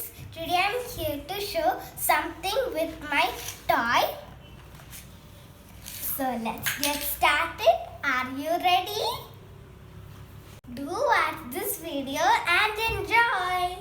friends, today I am here to show something with my toy. So let's get started. Are you ready? Do watch this video and enjoy.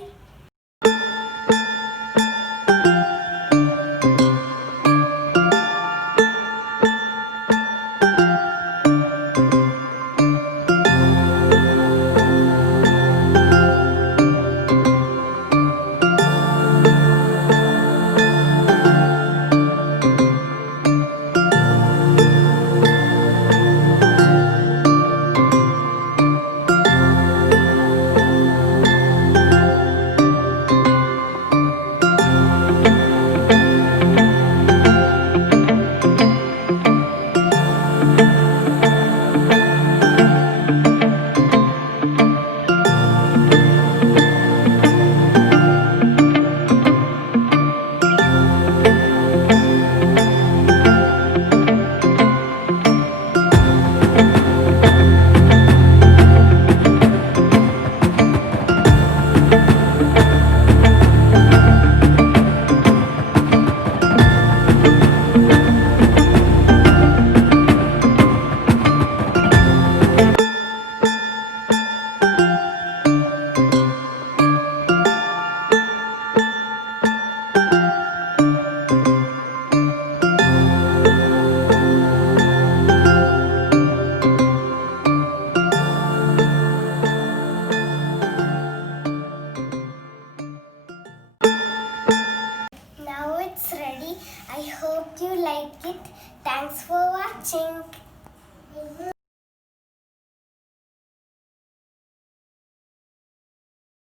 Now it's ready. I hope you like it. Thanks for watching.